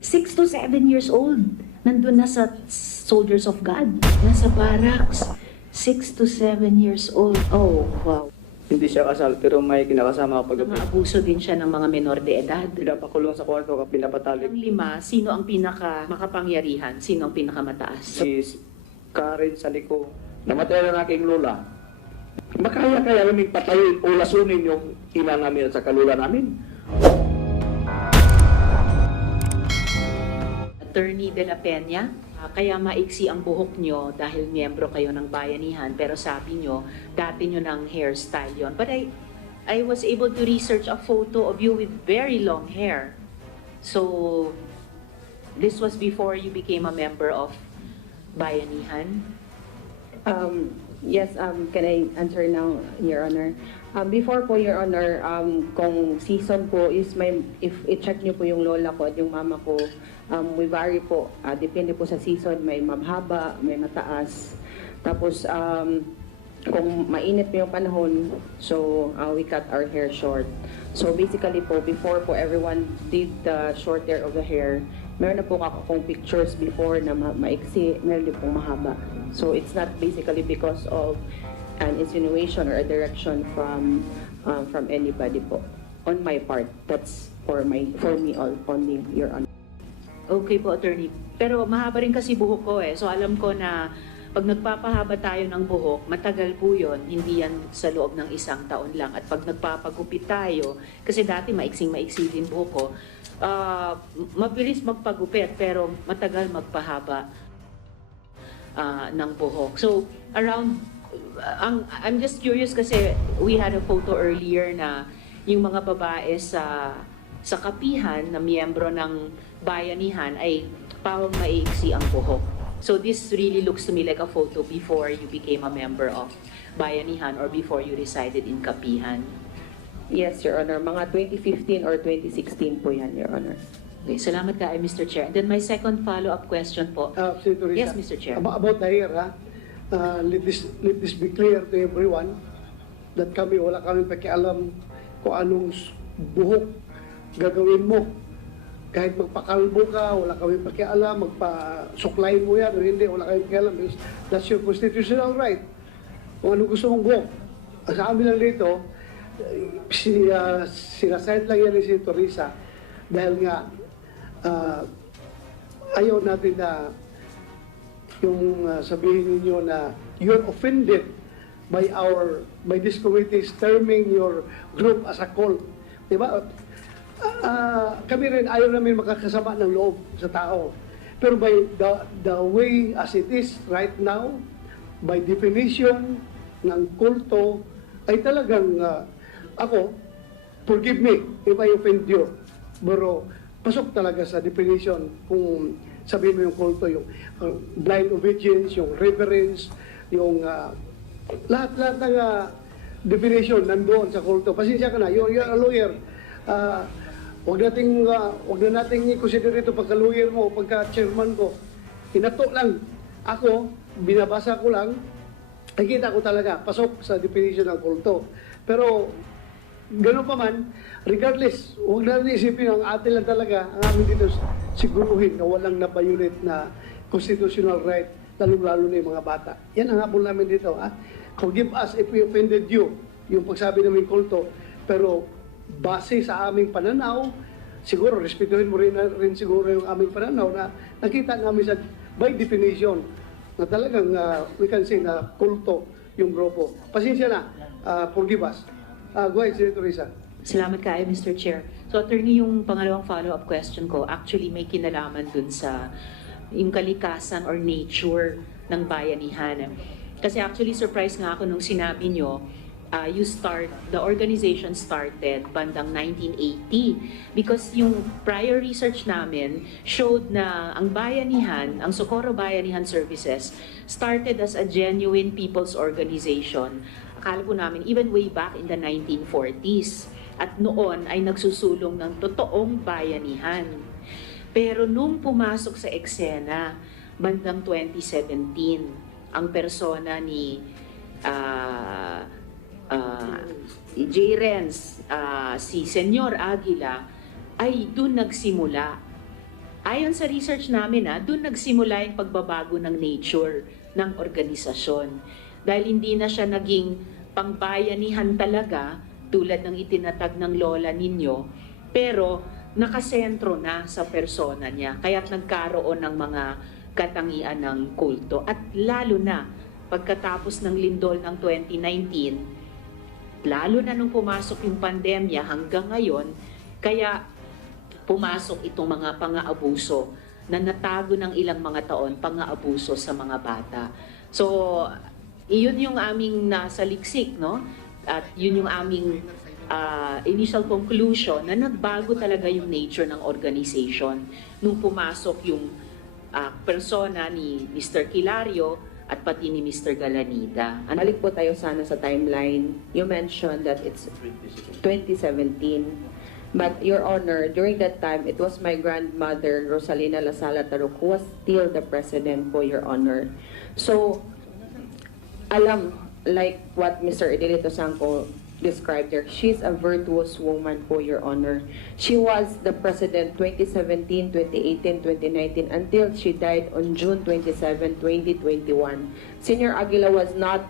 Six to seven years old. Nandun na sa Soldiers of God. Nasa barracks. Six to seven years old. Oh, wow. Hindi siya kasal, pero may kinakasama kapag Mga abuso din siya ng mga menor de edad. pinapakulong sa kwarto kapag pinapatalik. Ang lima, sino ang pinaka makapangyarihan? Sino ang pinakamataas? Si Karen Salico. Namatay ang aking lola. Makaya kaya namin patayin o lasunin yung ina namin at sa kalula namin. Attorney De La Peña, ah, kaya maiksi ang buhok nyo dahil miyembro kayo ng bayanihan, pero sabi nyo, dati nyo ng hairstyle yon. But I, I was able to research a photo of you with very long hair. So, this was before you became a member of bayanihan? Um, yes, um, can I answer now, Your Honor? Um, before po, Your Honor, um, kung season po is may, if i-check niyo po yung lola ko at yung mama ko, um, we vary po. Ah, depende po sa season, may mabhaba, may mataas. Tapos, um, kung mainit po yung panahon, so uh, we cut our hair short. So basically po, before po everyone did the short hair of the hair, meron na po ako kung pictures before na ma- maiksi, meron din pong mahaba. So it's not basically because of an insinuation or a direction from um, from anybody po. On my part, that's for my for me all only, Your Honor. Okay po, attorney. Pero mahaba rin kasi buhok ko eh. So alam ko na pag nagpapahaba tayo ng buhok, matagal po yun. Hindi yan sa loob ng isang taon lang. At pag nagpapagupit tayo, kasi dati maiksing-maiksi din buhok ko, ah, mabilis magpagupit pero matagal magpahaba ah, ng buhok. So around, ang, I'm just curious kasi we had a photo earlier na yung mga babae sa sa kapihan na miyembro ng bayanihan ay parang maiksi ang buhok. So this really looks to me like a photo before you became a member of bayanihan or before you resided in kapihan. Yes, Your Honor. Mga 2015 or 2016 po yan, Your Honor. Okay, salamat ka, Mr. Chair. And then my second follow-up question po. Uh, Senator Yes, Mr. Chair. About, about the hair, ha? Uh, let, this, let this be clear to everyone that kami, wala kami pakialam kung anong buhok gagawin mo. Kahit magpakalbo ka, wala kami pakialam, magpasuklay mo yan o hindi, wala kami pakialam. That's your constitutional right. Kung anong gusto mong buhok. Ang Sa amin lang dito, eh, si, uh, sinasayad lang yan ni Senator Risa dahil nga ah, ayaw natin na yung ah, sabihin ninyo na you're offended by our by this committee terming your group as a cult. Di ba? Ah, kami rin ayaw namin makakasama ng loob sa tao. Pero by the, the way as it is right now, by definition ng kulto, ay talagang ah, ako, forgive me if I offend you. Pero pasok talaga sa definition kung sabihin mo yung kulto, yung uh, blind obedience, yung reverence, yung uh, lahat-lahat ng uh, definition nandoon sa kulto. Pasensya ka na, you're, you're a lawyer. Uh, Huwag nating, uh, huwag na nating i-consider ito pagka-lawyer mo, pagka-chairman ko. Inato lang. Ako, binabasa ko lang, nakikita ko talaga, pasok sa definition ng kulto. Pero, gano'n pa man, regardless, huwag na natin isipin ang atin lang talaga, ang amin dito siguruhin na walang nabayulit na constitutional right, lalong-lalo na yung mga bata. Yan ang habol namin dito. Ha? Forgive us if we offended you, yung pagsabi namin kulto, pero base sa aming pananaw, siguro respetuhin mo rin, rin siguro yung aming pananaw na nakita namin sa by definition na talagang uh, we can say na kulto yung grupo. Pasensya na, uh, forgive us. Uh, go ahead, Senator Risa. Salamat kayo, Mr. Chair. So, attorney, yung pangalawang follow-up question ko, actually may kinalaman dun sa yung kalikasan or nature ng bayanihan. Kasi actually, surprise nga ako nung sinabi nyo, uh, you start, the organization started bandang 1980 because yung prior research namin showed na ang bayanihan, ang Socorro Bayanihan Services started as a genuine people's organization. Akala namin even way back in the 1940s. At noon ay nagsusulong ng totoong bayanihan. Pero nung pumasok sa eksena, bandang 2017, ang persona ni ah ah, J. Renz, ah, si Senyor Aguila, ay doon nagsimula ayon sa research namin, ah, doon nagsimula yung pagbabago ng nature ng organisasyon. Dahil hindi na siya naging pangbayanihan talaga tulad ng itinatag ng lola ninyo, pero nakasentro na sa persona niya. Kaya't nagkaroon ng mga katangian ng kulto. At lalo na, pagkatapos ng lindol ng 2019, lalo na nung pumasok yung pandemya hanggang ngayon, kaya pumasok itong mga pang-aabuso na natago ng ilang mga taon, pang-aabuso sa mga bata. So, iyon yung aming nasa liksik, no? At yun yung aming ah, initial conclusion na nagbago talaga yung nature ng organization nung pumasok yung ah, persona ni Mr. Kilario at pati ni Mr. Galanida. Ano Balik po tayo sana sa timeline. You mentioned that it's 2017. But Your Honor, during that time, it was my grandmother, Rosalina Lasala Taruk, who was still the president po, Your Honor. So, alam, like what Mr. Edelito Sangco described there, she's a virtuous woman po, Your Honor. She was the president 2017, 2018, 2019 until she died on June 27, 2021. Senior Aguila was not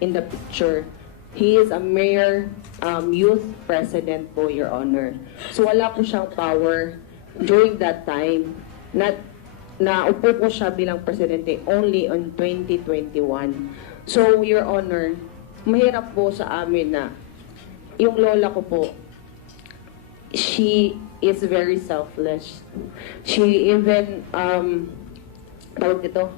in the picture. He is a mayor um, youth president po, Your Honor. So wala po siyang power during that time. Not, naupo po siya bilang presidente only on 2021. So, Your Honor, mahirap po sa amin na yung lola ko po, she is very selfless. She even, um, tawag dito,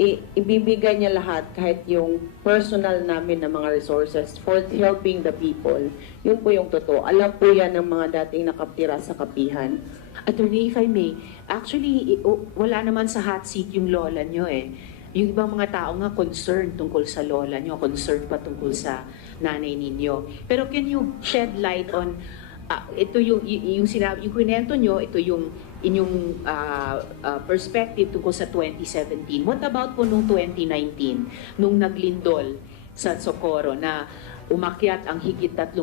i- ibibigay niya lahat kahit yung personal namin na mga resources for helping the people. Yun po yung totoo. Alam po yan ng mga dating nakaptira sa kapihan. Attorney, if I may, actually, wala naman sa hot seat yung lola nyo eh. Yung ibang mga tao nga concerned tungkol sa lola nyo, concerned pa tungkol sa nanay ninyo. Pero can you shed light on, ah, ito yung, yung sinabi, yung kwento nyo, ito yung inyong ah, ah, perspective tungkol sa 2017. What about po nung 2019, nung naglindol sa Socorro na umakyat ang higit 3,000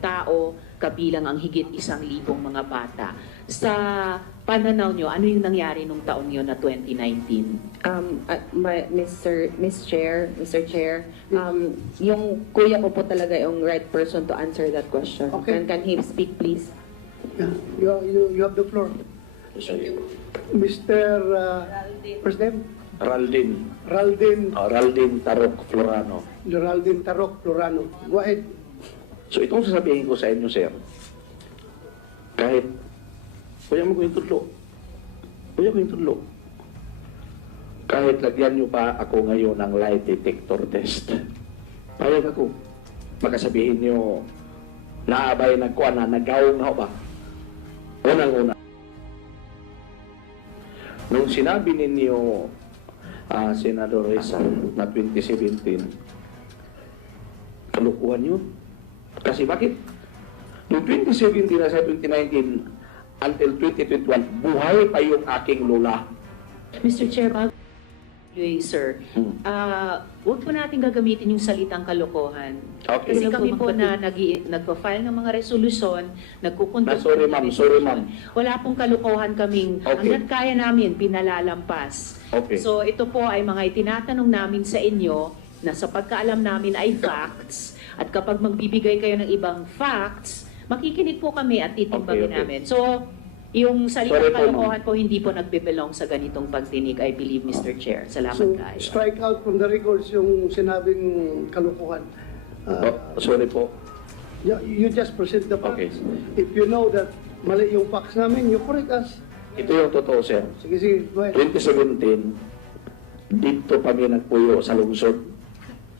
tao, kabilang ang higit 1,000 mga bata. Sa pananaw nyo, ano yung nangyari nung taon yun na 2019? Um, uh, my, Mr. Miss Chair, Mr. Chair, um, yung kuya ko po talaga yung right person to answer that question. Okay. Can, can he speak, please? Yeah, you, you, you have the floor. Mr. Uh, President, Raldin, Raldin, uh, Raldin Tarok Florano. Raldin Tarok, Plurano. Go ahead. So itong sasabihin ko sa inyo, sir, kahit, kuya mo ko yung tudlo. Kuya ko yung tudlo. Kahit lagyan nyo pa ako ngayon ng lie detector test, payag ako. Baka sabihin nyo, naabay na, nagawang na ako ba? Unang-una. Nung sinabi ninyo, ah, Senador Rizal, na 2017, kalukuhan yun. Kasi bakit? Noong 2017 na sa 2019 until 2021, buhay pa yung aking lola. Mr. Chair, bago Anyway, sir, Hmm. ah huwag po natin gagamitin yung salitang kalokohan. Okay. Kasi kami po na nag nagpa-file ng mga resolusyon, nagkukontrol Ma- sorry, ma'am. Sorry, ma'am. Wala pong kalokohan kaming, Okay. hanggat kaya namin, pinalalampas. Okay. So ito po ay mga itinatanong namin sa inyo na sa pagkaalam namin ay facts at kapag magbibigay kayo ng ibang facts, makikinig po kami at titimbangin Okay, okay. namin. So, yung salitang Sorry po, ma'am. kalokohan po hindi po nagbibelong sa ganitong pagdinig, I believe, Mr. Chair. Salamat So, kayo. strike out from the records yung sinabing kalukuhan. Uh, Oh, sorry po. you, you just present the facts. Okay. If you know that mali yung facts namin, you correct us. Ito yung totoo, sir. Sige, sige, go ahead. 2017, dito kami nagpuyo sa lungsod.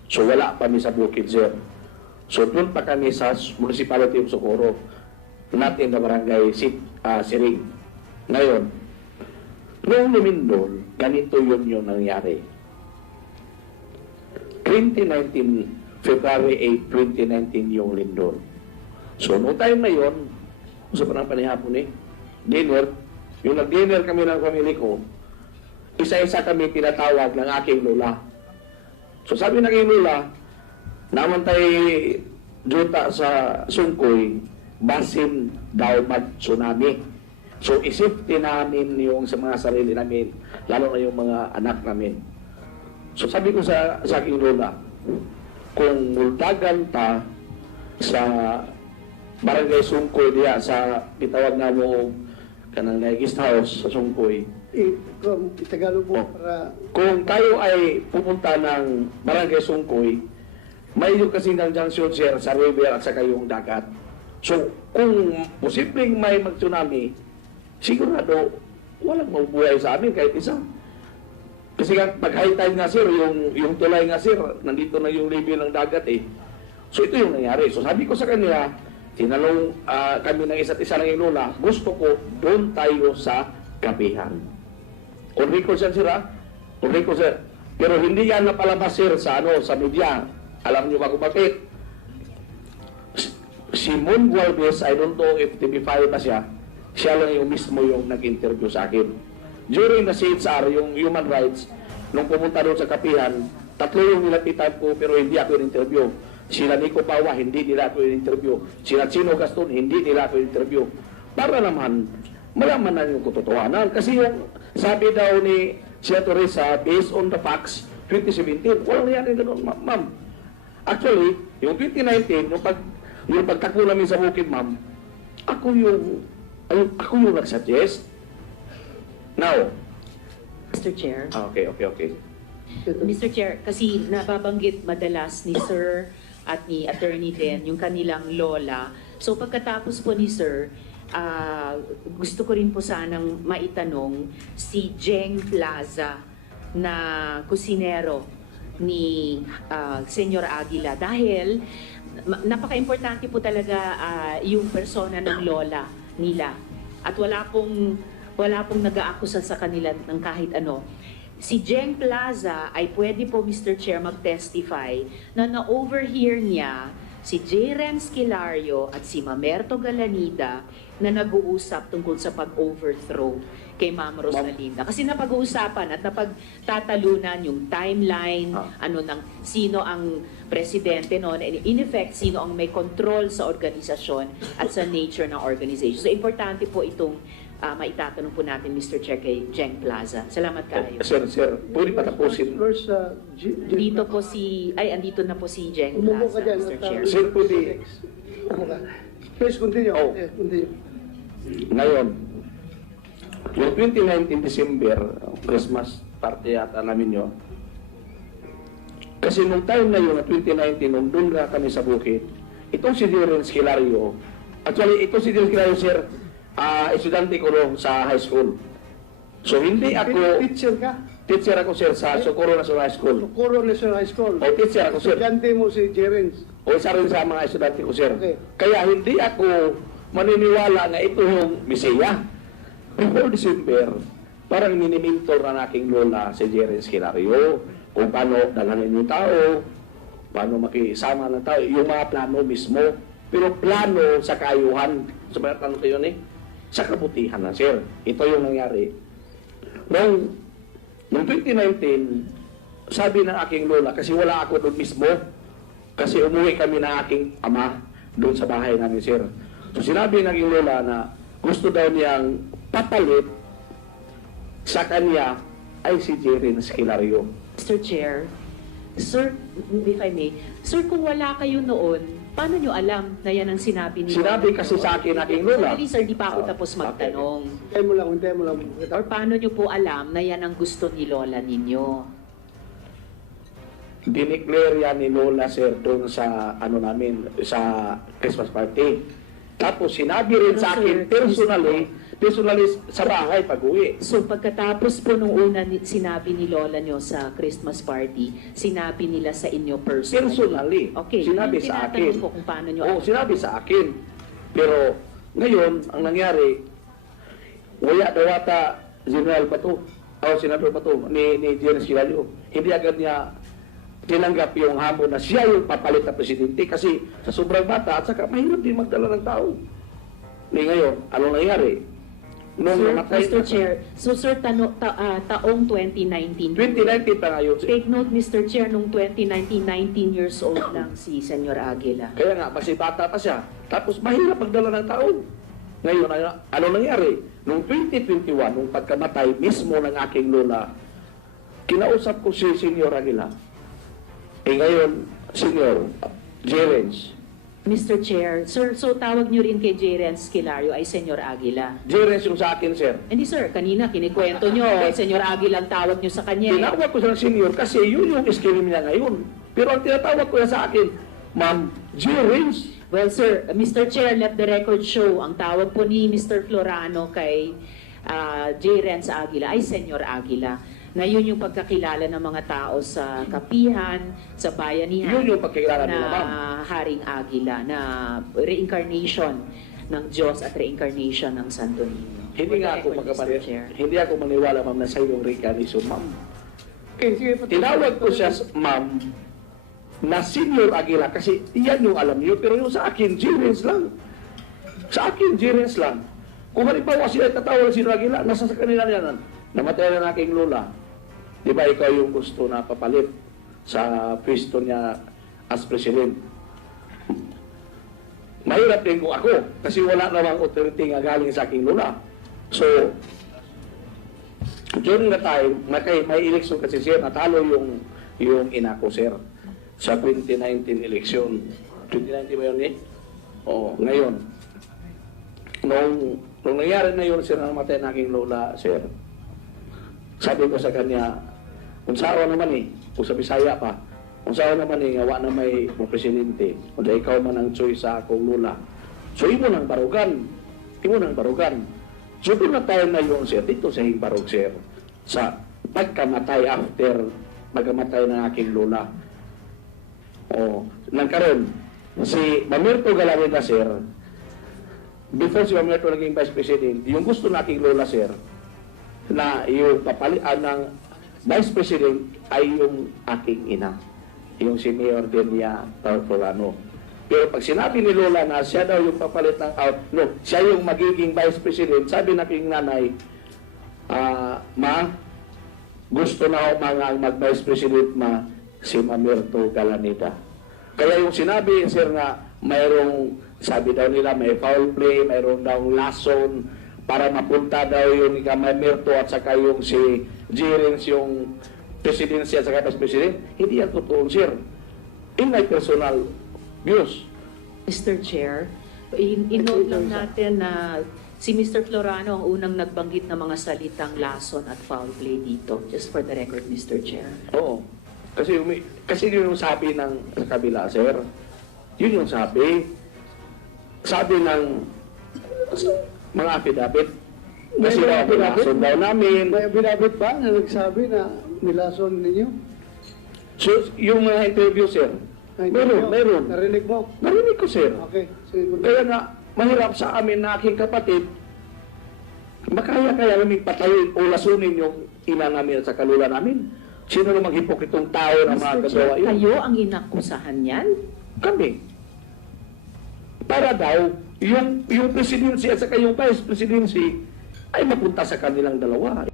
So wala kami sa bukid, sir. So doon pa kami sa Municipality of Socorro, not in the barangay Sit, ah, Siring. Ngayon, noong lumindol, ganito yun yung nangyari. 2019, February 8, 2019 yung lindol. So noong time na yun, sa panang panihapon eh, dinner, yung nag-dinner kami ng family ko, isa-isa kami tinatawag ng aking lola. So sabi ng aking lola, naman tayo juta sa Sungkoy, basin daw mag tsunami. So, isipti namin yung sa mga sarili namin, lalo na yung mga anak namin. So, sabi ko sa, sa aking lola, kung multagan ta sa barangay Sungkoy diya sa itawag na mo kanang na guest house sa Sungkoy, I, from Tagalog po Oh. para kung tayo ay pupunta ng Barangay Sungkoy, may yung kasi ng junction sir sa river at saka yung dagat. So, kung posibleng may mag-tsunami, sigurado walang mabubuhay sa amin kahit isa. Kasi nga, pag high tide nga sir, yung, yung tulay nga sir, nandito na yung level ng dagat eh. So ito yung nangyari. So sabi ko sa kanila, tinanong ah, kami ng isa't isa ng lola, gusto ko doon tayo sa kapihan. On record siya sir ha? On record sir. Pero hindi yan napalabas sir sa ano, sa media. Alam niyo ba kung bakit? Si- Mon Gualvez, I don't know if TV5 ba siya, siya lang yung mismo yung nag-interview sa akin. During the CHR, yung human rights, nung pumunta doon sa kapihan, tatlo yung nilapitan ko pero hindi ako in-interview. Sila Nico Pawa, hindi nila ako in-interview. Sila Chino Gaston, hindi nila ako in-interview. Para naman, malaman na yung katotohanan. Kasi yung sabi daw ni Sila Teresa, based on the facts, 2017, walang nangyari ganun, ma- ma'am. Actually, yung 2019, yung pag yung pagtakbo namin sa bukid, ma'am, ako yung ay, ako yung nag-suggest. Now, Mr. Chair. ah, okay, okay, okay. Mr. Chair, kasi nababanggit madalas ni Sir at ni Attorney din yung kanilang lola. So pagkatapos po ni Sir, ah, gusto ko rin po sanang maitanong si Jeng Plaza na kusinero ni ah, Senyor Aguila dahil napaka-importante po talaga ah, yung persona ng lola nila at wala pong wala pong nag-aakusa sa kanila ng kahit ano. Si Jeng Plaza ay pwede po, Mr. Chair, mag-testify na na-overhear niya si J. Rems Kilario at si Mamerto Galanida na nag-uusap tungkol sa pag-overthrow kay Ma'am Rosalinda. Kasi napag-uusapan at napagtatalunan yung timeline, Ah. ano ng sino ang presidente no, in effect sino ang may control sa organisasyon at sa nature ng organization. So importante po itong ah, maitatanong po natin Mr. Chair kay Jeng Plaza. Salamat kayo. Sir, sir, pwede patapusin. First, uh, G- G- Dito po si, ay, andito na po si Jeng Plaza, ka dyan. Mr. uh, Chair. Sir, pwede-. Please continue. Oh. Eh, continue. Ngayon, yung 2019 December, Christmas party yata namin yun. Kasi nung time na yun, na 2019, nung doon na kami sa bukid, itong si Darren Hilario, actually, itong si Darren Hilario, sir, ah estudyante ko nung sa high school. So, hindi ako, Teacher ka? teacher ako, sir, sa Socorro National High School. Socorro National High School. O, teacher ako, sir. Estudyante mo si Jerens. O isa rin sa mga estudyante ko, sir. Okay. Kaya hindi ako maniniwala na ito yung Mesiya. Before December, parang minimintor na aking lola si Jerry Esquilario kung paano dalhanin yung tao, paano makisama ng tao, yung mga plano mismo. Pero plano sa kayuhan, sa mga tanong kayo ni, sa kabutihan na, sir. Ito yung nangyari. Noong, noong 2019, sabi ng aking lola, kasi wala ako doon mismo, kasi umuwi kami ng aking ama doon sa bahay namin, sir. So sinabi ng aking lola na gusto daw niyang papalit sa kanya ay si Jerry Esquilario. Mr. Chair, Sir, if I may, Sir, kung wala kayo noon, paano nyo alam na yan ang sinabi ni Sinabi kasi sa akin aking lola. Sandali, sir, di pa ako Ah, tapos okay. magtanong. Hintay mo lang, hintay mo lang. Or paano nyo po alam na yan ang gusto ni Lola ninyo? Dineclare yan ni Lola, sir, doon sa ano namin, sa Christmas party. Tapos sinabi rin sa Pero, akin sir, personally, personally sa bahay pag uwi. So pagkatapos po nung una ni- sinabi ni Lola nyo sa Christmas party, sinabi nila sa inyo personally? Personally. Okay, Sinabi sa tinatanong akin. ko kung paano nyo Oo, sinabi sa akin. Pero ngayon, ang nangyari, wala daw ata General Bato, o Senador Bato, ni, ni Jerry Esquilario. Hindi agad niya tinanggap yung hamon na siya yung papalit na presidente kasi sa sobrang bata at saka mahirap din magdala ng tao. Ni ngayon, anong nangyari? Nung Sir, namatay, Mr. Chair, so sir, tano, ta, ah, taong 2019. 2019 pa ngayon. Take note, Mr. Chair, nung 2019, 19 years old lang si Senyor Aguila. Kaya nga, kasi bata pa siya. Tapos mahirap magdala ng tao. Ngayon, ano, ano nangyari? Noong 2021, nung pagkamatay mismo ng aking lola, kinausap ko si Senior Aguila. Eh ngayon, Senior, Jerens, Mr. Chair, sir, so tawag niyo rin kay J. Renz Kilario ay Senyor Aguila. Jerens yung sa akin, sir. Hindi sir, kanina kinikwento niyo, Senyor Aguila ang tawag niyo sa kanya. eh. Tinawag ko siya ng senior kasi yun yung scheme niya ngayon. Pero ang tinatawag ko na sa akin, Ma'am Jerens, Well, sir, Mr. Chair, let the record show, ang tawag po ni Mr. Florano kay ah, J. Renz Aguila ay Senyor Aguila. Na yun yung pagkakilala ng mga tao sa kapihan, sa bayanihan. yun yung pagkikilala na nila, ma'am. Haring Aguila, na reincarnation ng Diyos at reincarnation ng Santo Niño. Hindi nga ako. Chair. Hindi ako maniwala, ma'am, na sa iyong reincarnation, ma'am. Tinawag ko siya, ma'am, na senior Aguila kasi iyan yung alam niyo, pero yung sa akin, Jerens lang. Sa akin, Jerens lang. Kung halimbawa sila tatawag si Aguila, nasa sa kanila yan, namatay na ng aking lola. Di ba ikaw yung gusto na papalit sa pwesto niya as president? Mahirap din kung ako kasi wala namang authority nga galing sa aking lola. So, during the time, may, may election kasi sir, natalo yung, yung ina ko sir sa 2019 election. 2019 ba yun eh? Oo, ngayon. Nung, nung nangyari na yun, sir, namatay na aking lola, sir. Sabi ko sa kanya, kung saan naman eh, kung sa Bisaya pa, kung saan naman eh, ngawa na may mo presidente, kung ikaw man ang choice sa akong lola, so imo nang barugan, imo nang barugan. So doon na tayo na yun, sir, dito sa Himbarog, sir, sa pagkamatay after pagkamatay ng aking lola. O, nagkaroon, si Mamirto Galarida, sir, before si Mamirto naging vice president, yung gusto ng aking lola, sir, na yung papalian ng vice president ay yung aking ina, yung si Mayor Delia Tarforano. Pero pag sinabi ni Lola na siya daw yung papalit ng out, no, siya yung magiging vice president, sabi na king nanay, ah, ma, gusto na ako mga mag-vice president ma, si Mamirto Galanida. Kaya yung sinabi, sir, na mayroong, sabi daw nila, may foul play, mayroong daw lason, para mapunta daw yung ika Mamirto at saka yung si Jirins, yung presidency at saka vice president. Hindi yan totoo, sir. In my personal views. Mr. Chair, in- in-note lang natin na si Mr. Florano ang unang nagbanggit ng mga salitang lason at foul play dito. Just for the record, Mr. Chair. Oo. Kasi, kasi yun yung sabi ng sa kabila, sir. Yun yung sabi. Sabi ng mga affidavit. Kasi affidavit? pinason daw namin. May abinabit ba na nagsabi na nilason ninyo? So, yung mga interview, sir. Ay, Meron, ninyo? meron. Narinig mo? Narinig ko, sir. Okay. Sige, Kaya nga, mahirap sa amin na aking kapatid, makaya-kaya namin patayin o lasunin yung ina namin sa kalula namin. Sino namang hipokritong tao na mga kagawa yun? kayo ang inakusahan yan? Kami. Para daw, yung, yung presidency at saka yung vice presidency ay mapunta sa kanilang dalawa.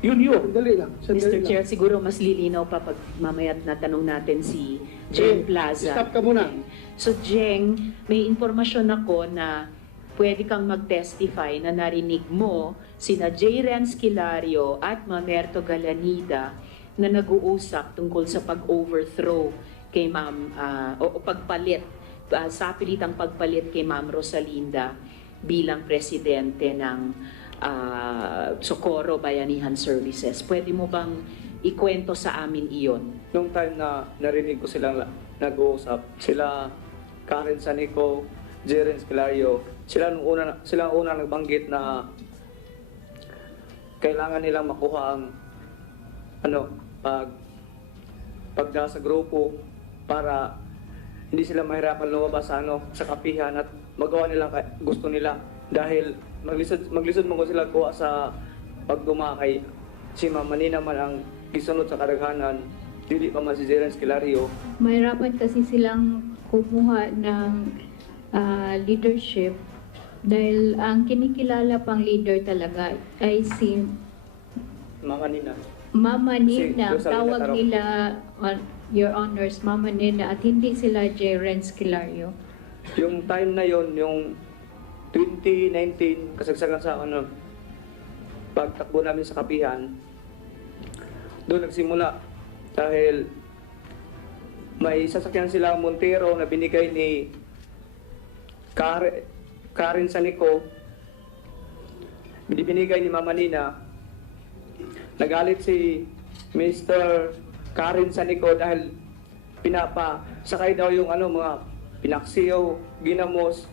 Yun yun. Sandali lang. Sandali Mr. lang. Chair, siguro mas lilinaw pa pag mamaya't natanong natin si Jeng Plaza. Stop ka muna. So Jeng, may impormasyon ako na pwede kang mag-testify na narinig mo sina J. Renz Kilario at Mamerto Galanida na nag-uusap tungkol sa pag-overthrow kay Ma'am, o, o pagpalit, uh, sa pilitang pagpalit kay Ma'am Rosalinda bilang presidente ng ah, Socorro Bayanihan Services. Pwede mo bang ikwento sa amin iyon? Nung time na narinig ko silang la- nag-uusap, sila Karen Sanico, Jeren Scalario, sila nung una sila una nagbanggit na kailangan nilang makuha ang ano pag pagda sa grupo para hindi sila mahirapan lumabas sa ano sa kapihan at magawa nila gusto nila dahil maglisod maglisod mo ko sila kuha sa pagduma kay si Ma'am Manina man ang gisunod sa kadaghanan dili pa man si Jeren Scalario mahirapan kasi silang kumuha ng ah, leadership dahil ang kinikilala pang leader talaga ay si Mama Nina Mama Si Nina. Rosalinda Tawag nila, on, Your Honors, Mama Nina at hindi sila J. Renz Kilario. yung time na yon yung 2019, kasagsagan sa ano, pagtakbo namin sa kapihan, doon nagsimula dahil may sasakyan sila Montero na binigay ni Karen, Karen Sanico. Binibinigay ni Mama Nina. Nagalit si Mr. Karen Sanico dahil pinapa sakay daw yung ano mga pinaksiyo, ginamos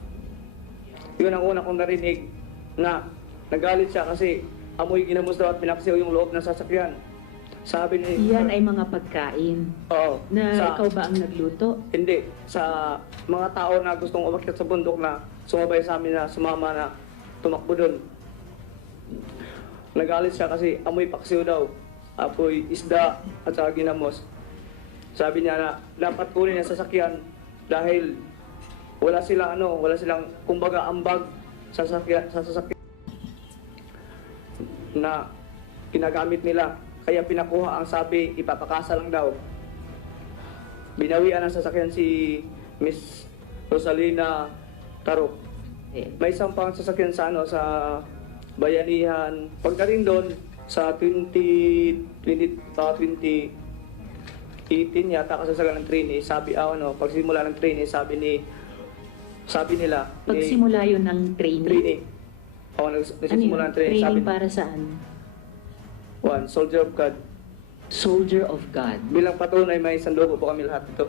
yun ang una kong narinig na nagalit siya kasi amoy ginamos daw at pinaksiyo yung loob ng sasakyan sabi ni Yan ay mga pagkain Oo. na sa, ikaw ba ang nagluto? Hindi. Sa mga tao na gustong umakyat sa bundok na sumabay sa amin na sumama na tumakbo doon. Nagalit siya kasi amoy paksiw daw. Apoy isda at saka ginamos. Sabi niya na dapat kunin niya sa sasakyan dahil wala silang ano, wala silang kumbaga ambag sa sasakyan, sa sasakyan na ginagamit nila. Kaya pinakuha ang sabi, ipapakasa lang daw. Binawian ng sasakyan si Miss Rosalina Tarok. Eh, May isang pang sasakyan sa ano sa Bayanihan. Pagdating doon sa 20 20 uh, 20 18 yata kasasakyan ng trainee, sabi ah, ano, pagsimula ng trainee, sabi ni sabi nila ni Pagsimula yun ng training. trainee. Oh, nags- Ano yun? nagsisimula ng trainee, sabi Training para saan? one, soldier of God. Soldier of God. Bilang patunay, may sandugo po kami lahat dito.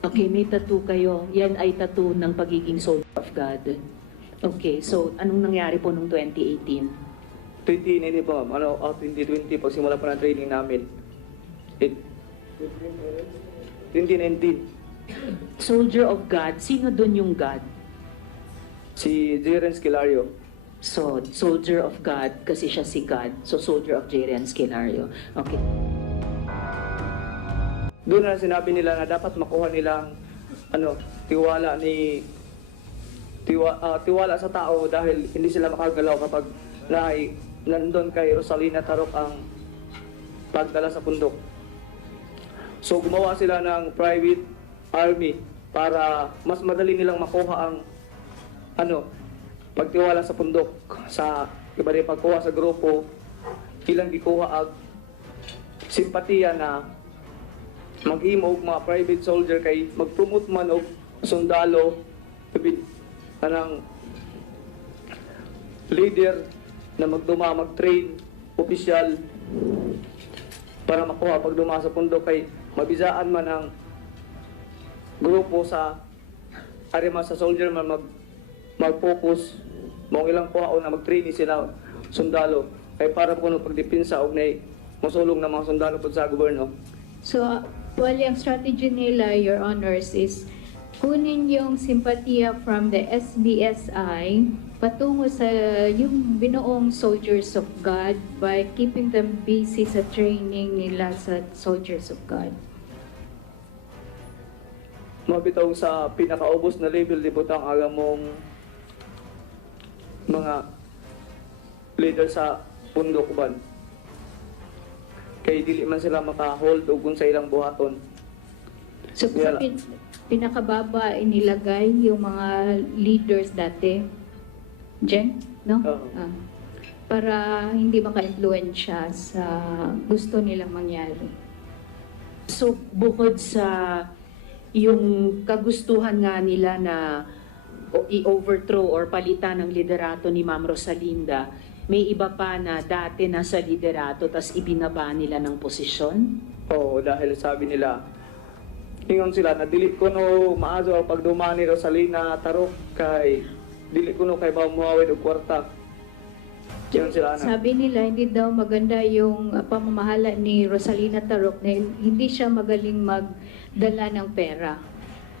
Okay, may tattoo kayo. Yan ay tattoo ng pagiging soldier of God. Okay, so anong nangyari po nung 2018? 2019 po, ma'am. ano, oh, 2020, pagsimula po ng training namin. It, 2019, Soldier of God, sino doon yung God? si Jeren Skilario. So, soldier of God, kasi siya si God. So, soldier of Jerian Scalario. Okay. Doon na sinabi nila na dapat makuha nilang ano, tiwala ni tiwa, ah, tiwala sa tao dahil hindi sila makagalaw kapag naay nandun kay Rosalina Tarok ang pagdala sa pundok. So gumawa sila ng private army para mas madali nilang makuha ang ano, pagtiwala sa pundok sa iba rin pagkuha sa grupo. Ilang gikuha ang simpatiya na maghimo og mga private soldier kay mag-promote man og sundalo. Bibid kanang leader na magduma mag-train opisyal para makuha pag duma sa pundok kay mabizaan man ang grupo sa arima sa soldier man mag mag-focus. Mong ilang kuha na mag-training sila sundalo. Kay para po no pagdepensa og nay masulong na mga sundalo po sa gobyerno. So, bali ang strategy nila, Your Honors, is kunin yung simpatiya from the SBSI patungo sa yung binuong soldiers of God by keeping them busy sa training nila sa soldiers of God. Mabitaw sa pinakaubos na level di butang aga mong mga leader sa pundok ban kay dili man sila maka-hold og kung sa ilang buhaton So, Yeah. sa pin, pinakababa inilagay yung mga leaders dati. Jen, no? Oo. Ah. para hindi maka-influensya sa gusto nilang mangyari. So, bukod sa yung kagustuhan nga nila na i-overthrow or palitan ng liderato ni Ma'am Rosalinda, may iba pa na dati nasa liderato tas ibinaba nila ng posisyon? Oo, dahil sabi nila, ingon sila na dili ko no maazo ang pagdumani Rosalina Tarok kay dili ko no kay ba muawid og kwarta. Yun sila na. Sabi nila, hindi daw maganda yung uh, pamamahala ni Rosalina Tarok na hindi siya magaling magdala ng pera,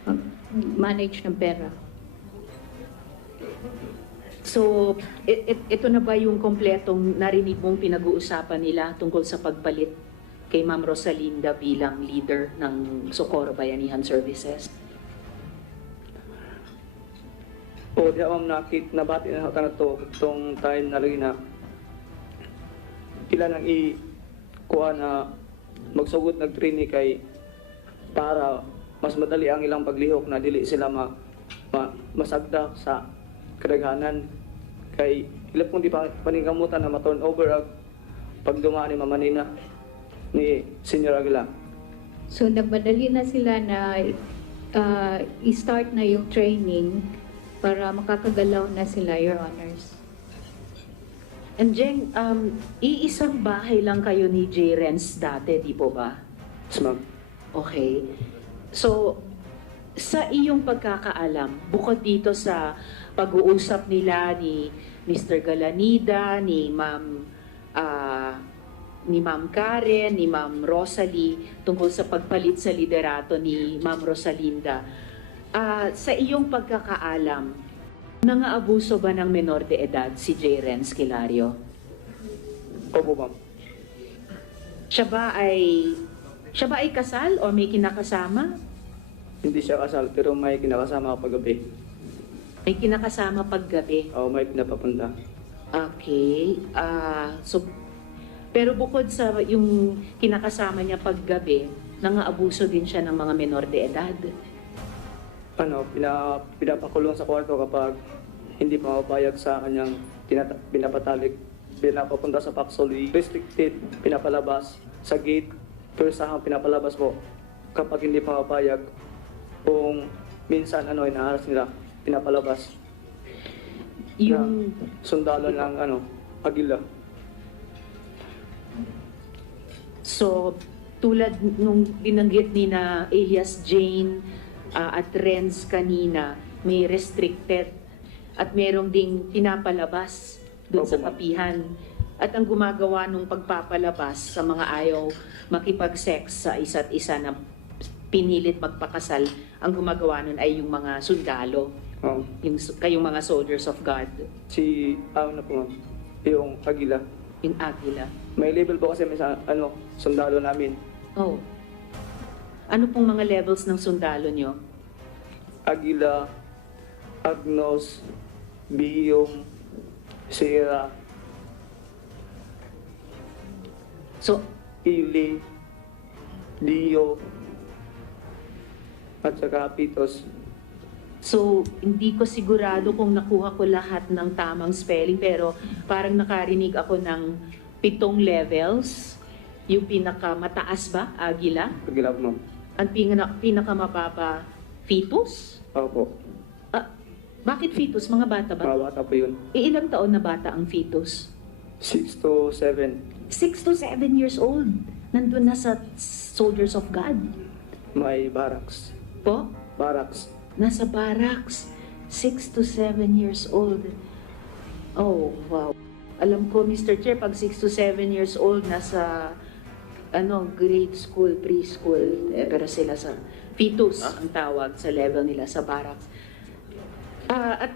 mag-manage ng pera. So, it, it- ito na ba yung kompletong narinig mong pinag-uusapan nila tungkol sa pagpalit kay Ma'am Rosalinda bilang leader ng Socorro Bayanihan Services? O di ma'am nakit nabati na ka na to tong time na lagi na ila nang i kuha na magsugod nag trainee kay para mas madali ang ilang paglihok na dili sila ma ma masagda sa kadaghanan kay ilap kong di pa paningkamutan na ma-turn over ang pagdumaan ni Mama Nina ni Senior Aguila. So nagmadali na sila na uh, i-start na yung training para makakagalaw na sila, Your Honors. And Jeng, um, iisang bahay lang kayo ni J. Renz dati, di po ba? Yes, ma'am. Okay. So, sa iyong pagkakaalam, bukod dito sa pag-uusap nila ni Mr. Galanida, ni Ma'am ah, ni Ma'am Karen, ni Ma'am Rosalie tungkol sa pagpalit sa liderato ni Ma'am Rosalinda. Ah, sa iyong pagkakaalam, nangaabuso ba ng menor de edad si J. Renz Kilario? Opo, ma'am. Siya ba ay siya ba ay kasal o may kinakasama? Hindi siya kasal pero may kinakasama kapag gabi. May kinakasama paggabi. O may pinapapunta. Okay. Ah, so pero bukod sa yung kinakasama niya paggabi, nangaabuso din siya ng mga menor de edad. Ano, pina, pinapakulong sa kwarto kapag hindi pa mapapayag sa kanyang tinata- pinapatalik, pinapapunta sa Paxoli, restricted, pinapalabas sa gate, pero sa pinapalabas mo kapag hindi pa mapapayag, kung minsan ano, inaharas nila, pinapalabas. Yung Sundalo ng ano, agila. so tulad nung binanggit ni na Elias Jane ah, at Renz kanina, may restricted at merong ding pinapalabas doon sa Opo, ma'am. kapihan. At ang gumagawa nung pagpapalabas sa mga ayaw makipag-sex sa isa't isa na pinilit magpakasal, ang gumagawa nun ay yung mga sundalo, Oh. yung kayong mga soldiers of God, Si, ano na po ma'am, yung agila. yung agila. May label po kasi may sa, ano, sundalo namin. Oh. Ano pong mga levels ng sundalo nyo? Agila, Agnos, Biyong, Sierra, So, Ili, Dio, at saka Pitos. so hindi ko sigurado kung nakuha ko lahat ng tamang spelling pero parang nakarinig ako ng pitong levels. Yung pinakamataas ba, agila? Agila po ma'am. Ang pinaka, pinakamababa, fetus? Opo. Ah, bakit fetus? Mga bata ba? Mga bata po yun. E, ilang taon na bata ang fetus? 6 to 7. 6 to 7 years old. Nandun na sa Soldiers of God. May barracks. Po? Barracks. Nasa barracks. 6 to 7 years old. Oh, wow. Alam ko, Mr. Chair, pag 6 to 7 years old, nasa ano, grade school, preschool, eh, pero sila sa fetus ang tawag sa level nila sa barracks. Ah, at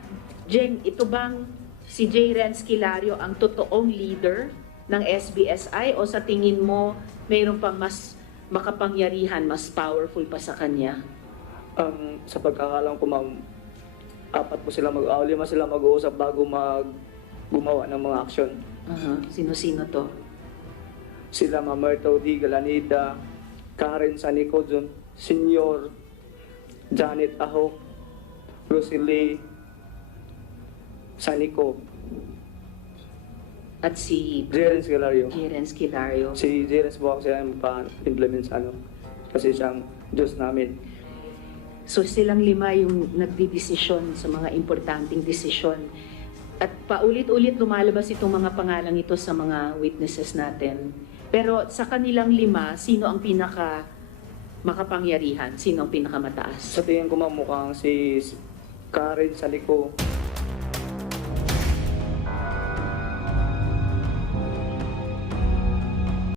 Jen, ito bang si J. Renz Kilario ang totoong leader ng SBSI o sa tingin mo mayroon pang mas makapangyarihan, mas powerful pa sa kanya? Ang sa pagkakalam ko ma'am, apat po sila mag, ah, lima sila mag-uusap bago mag gumawa ng mga aksyon. Aha, Sino-sino to? Sila Ma'am Myrtle D. Galanida, Karen Sanico Jun, Senior, Janet Aho, Rosalie Sanico, At si Jerens Galario. J. Renz Kilario. Si Jerens po ako siya yung pa-implement sa ano. Kasi siyang Diyos namin. So silang lima yung nagdidesisyon sa mga importanteng desisyon. At paulit-ulit lumalabas itong mga pangalang ito sa mga witnesses natin. Pero sa kanilang lima, sino ang pinaka makapangyarihan? Sino ang pinakamataas? Sa tingin ko ma'am mukhang si Karen Sanico